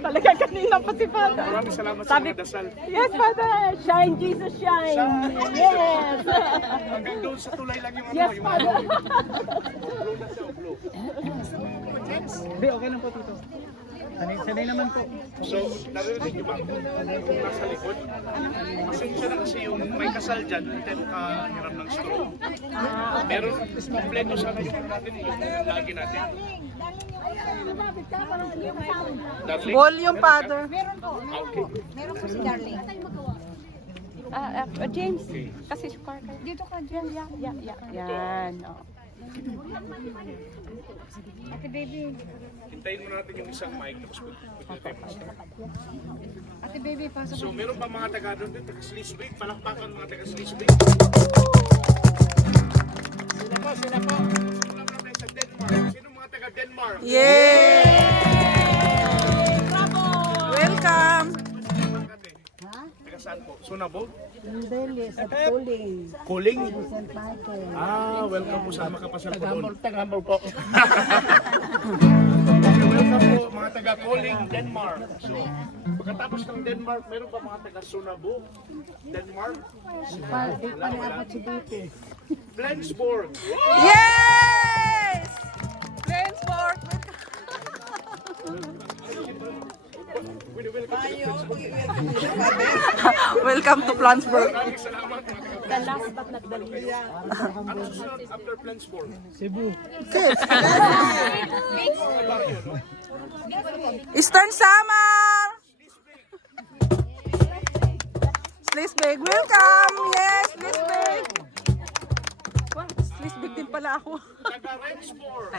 Talaga kanina pa si Father. Maraming salamat sa mga dasal. Yes, Father. Shine, Jesus, shine. Yes. Hanggang doon sa tulay lang yung Yes, yung Father. blow na siya, blow. Hindi, okay lang po dito. Sanay naman po. So, narinig niyo ba kung nasa likod? Pasensya na kasi yung may kasal dyan, hindi tayo makahiram ng straw. Pero, kompleto sana yung natin, yung lagi natin. Darling? Volume, Father. Okay. Meron po si Darling. James, kasi si Parker. Dito ka, James. Yan. Oh. Ate baby. Hintayin mo natin yung isang mic, tapos pwede tayo. Ate baby, pasok. So, meron pa mga taga doon din, taga Sleesburg, palakpakan mga taga Sleesburg. Sila po. Sila natin sa Denmark. Sino mga taga Denmark? Yay! Welcome! Taga saan po? Sunabog? Hindi, sa Tuling. Kuling? St. Michael. Welcome po sa makapasal po doon. Tagamol po. Welcome po mga taga Kuling, Denmark. So, pagkatapos ng Denmark, meron pa mga taga Sunabog, Denmark. Panapat si Dito. Flensburg. Yes! Transport! Welcome to Plansburg. Maraming salamat mga taga The last but not the least. Ano susunod after Flensburg? Eastern Samar! Sleesburg, welcome! Yes, Sleesburg! Wow, Sleesburg din pala ako. Taga Rendsburg.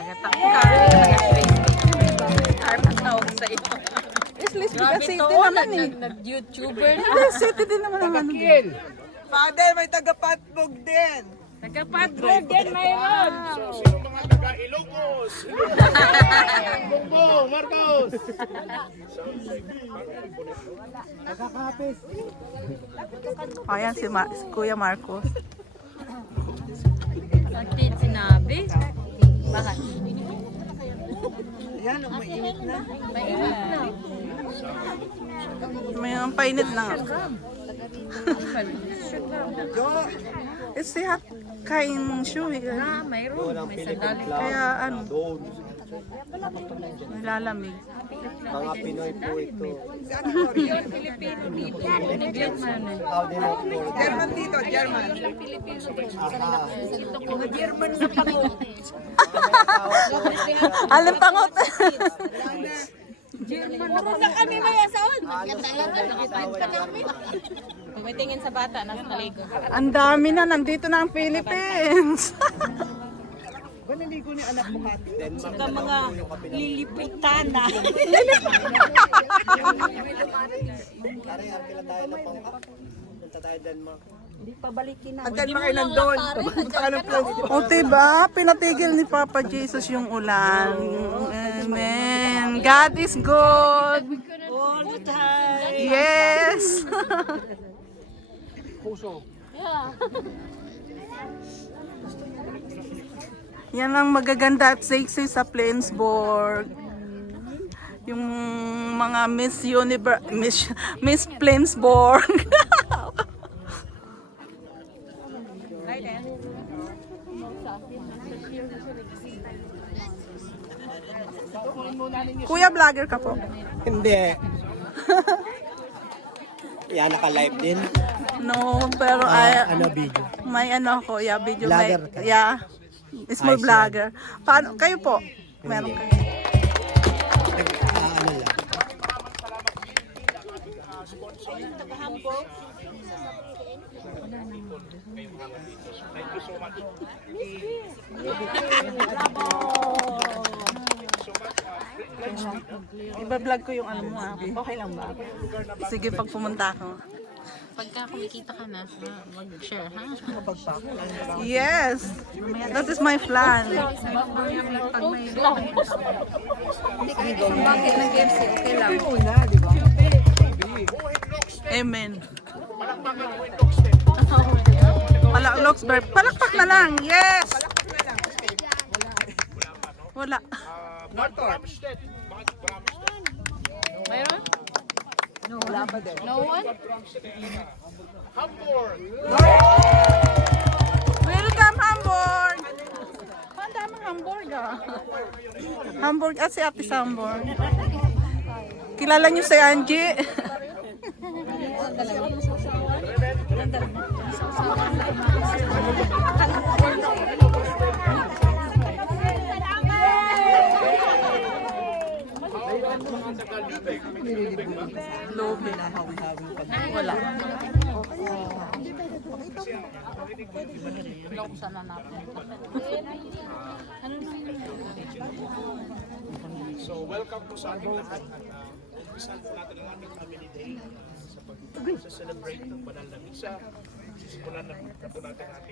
Tawag sa iyo. Sleesburg City naman eh. Nag-YouTuber. Hindi, city din naman ang ano. Father, may taga-patbog din. Nagka-patrol din mayroon. So, sino mga taga Ilocos? Bongbong, Marcos. Nakakapis. Ayan si Kuya Marcos. Natin sinabi. Bakit? Yan, umainit na. Mainit na. May ang painit na nga. Jo, It's the hot kind shoe. Ah, mayroon. May sandali. Kaya ano, nilalamig. Mga Pinoy po ito. Yun, Pilipino dito. German. German dito, German. Mga German na pango. Alam pangot. German na pango. Kami may asawan. Tumitingin sa bata, nasa taligo. Ang dami na, nandito na ang Philippines. Ba naligo ni anak mo hati? Saka mga lilipitana. Pare, kailan tayo na pang punta tayo Denmark. Hanggang mga nandun. Pupunta ka ng place. O diba, pinatigil ni Papa Jesus yung ulan. Amen. God is good. All the time. Yes. Yan ang magaganda at sexy sa Flensburg. Yung mga Miss Universe, Miss Flensburg. Kuya, vlogger ka po? Hindi. Yan, naka-live din. No, pero Video? may ano ko, yeah, video. Vlogger May, ka? yeah, small Ayos vlogger. Paano, kayo po? Meron kayo? Ano lang. Thank you so much. Iba-vlog ko yung ano mo. Okay lang ba? Sige, pag pumunta ako. Pagka kumikita ka na, mag-share, ha? Yes! That is my plan. Bakit nag-MC? Okay lang. Amen. Palakpakan mo yung dogs din. Palakpak na lang. Yes! Wala. Bart Bramstedt. Bart Bramstedt. Mayroon? Wala pa din. No one? Hamburg. Welcome, Hamburg! Ang daming Hamburg ah. Hamburg at si Ate Hamburg. Kilala niyo si Angie? Lobe. Wala. Luksan na natin. So, welcome po sa ating lahat. Umpisan po natin ang aming family day sa pag-celebrate ng banal na misa. Sisimulan na po natin ating